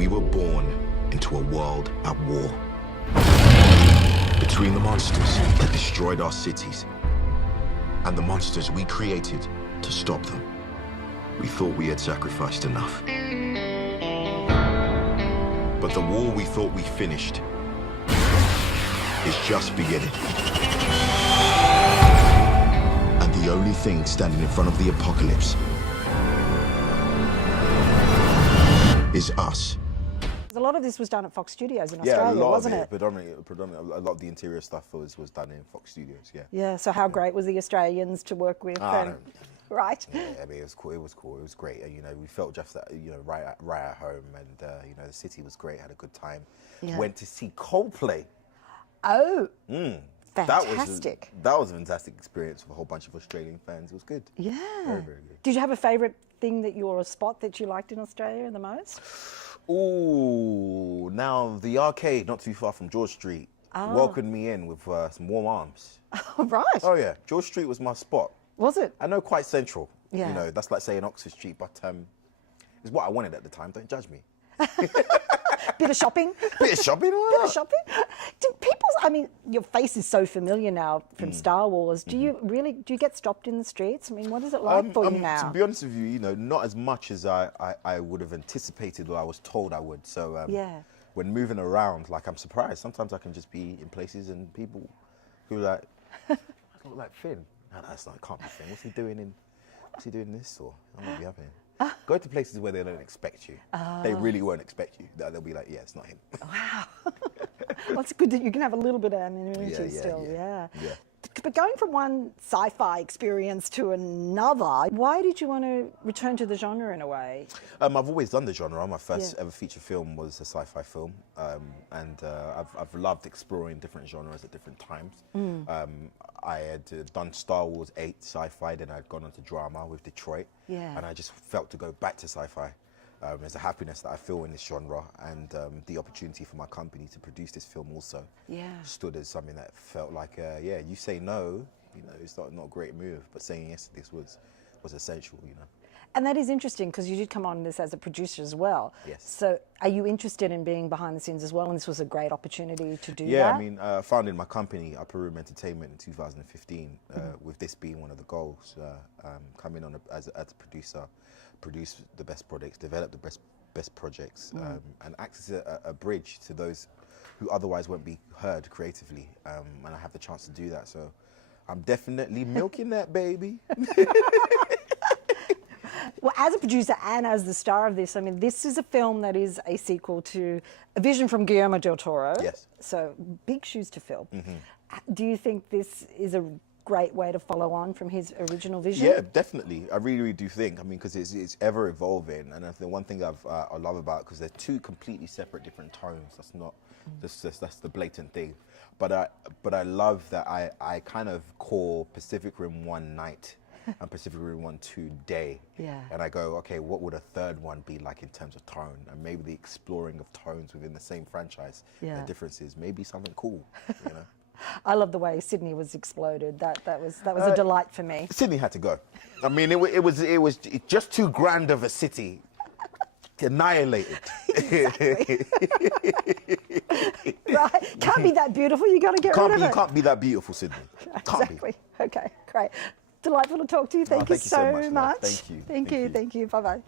We were born into a world at war. Between the monsters that destroyed our cities and the monsters we created to stop them, we thought we had sacrificed enough. But the war we thought we finished is just beginning. And the only thing standing in front of the apocalypse is us. A lot of this was done at Fox Studios in Australia, wasn't it? Predominantly, a lot of the interior stuff was done in Fox Studios. Yeah. Yeah. So how great was the Australians to work with? Right. Yeah, I mean, it was cool. It was cool. It was great. And, you know, we felt just that, you know, right at home, and you know, the city was great. Had a good time. Yeah. Went to see Coldplay. Oh. Fantastic. That was a fantastic experience for a whole bunch of Australian fans. It was good. Yeah. Very, very good. Did you have a favourite thing a spot that you liked in Australia the most? Ooh, now the arcade not too far from George Street welcomed me in with some warm arms. Oh, right. Oh yeah, George Street was my spot. Was it? I know, quite central. Yeah. You know, that's like saying Oxford Street, but it's what I wanted at the time. Don't judge me. Bit of shopping. Bit of shopping. Bit of shopping. I mean, your face is so familiar now from Star Wars. Do you get stopped in the streets? I mean, what is it like for you now? To be honest with you, you know, not as much as I would have anticipated or I was told I would. So yeah. When moving around, like, I'm surprised. Sometimes I can just be in places and people who are like, I look like Finn. No, that's not, can't be Finn. What's he doing this for? I'm not be happening. Go to places where they don't expect you. They really won't expect you. They'll be like, yeah, it's not him. Wow. Well, it's good that you can have a little bit of anonymity still. Yeah. But going from one sci-fi experience to another, why did you want to return to the genre in a way? I've always done the genre. My first ever feature film was a sci-fi film, and I've loved exploring different genres at different times. I had done Star Wars 8 sci-fi, then I'd gone on to drama with Detroit, and I just felt to go back to sci-fi. There's a happiness that I feel in this genre, and the opportunity for my company to produce this film also stood as something that felt like, you say no, you know, it's not a great move, but saying yes to this was essential, you know. And that is interesting because you did come on this as a producer as well. Yes. So are you interested in being behind the scenes as well? And this was a great opportunity to do that? Yeah, I mean, I founded my company, Upper Room Entertainment, in 2015, with this being one of the goals, coming on as a producer, produce the best products, develop the best projects, and act as a bridge to those who otherwise won't be heard creatively. And I have the chance to do that, so I'm definitely milking that, baby. Well, as a producer and as the star of this, I mean, this is a film that is a sequel to a vision from Guillermo del Toro. Yes. So big shoes to fill. Do you think this is a great way to follow on from his original vision? Yeah, definitely. I really, really do think. I mean, because it's ever evolving, and the one thing I love about, because they're two completely separate, different tones. That's not, that's the blatant thing. But I love that I kind of call Pacific Rim 1 night and Pacific Rim 1 2 day. Yeah. And I go, okay, what would a third one be like in terms of tone? And maybe the exploring of tones within the same franchise, the differences, maybe something cool, you know. I love the way Sydney was exploded. That was a delight for me. Sydney had to go. I mean, it was just too grand of a city. Annihilated. Exactly. Right. Can't be that beautiful. You got to get rid of it. Can't be that beautiful, Sydney. Exactly. Okay. Great. Delightful to talk to you. Thank you so much. Thank you. Thank you. Bye bye.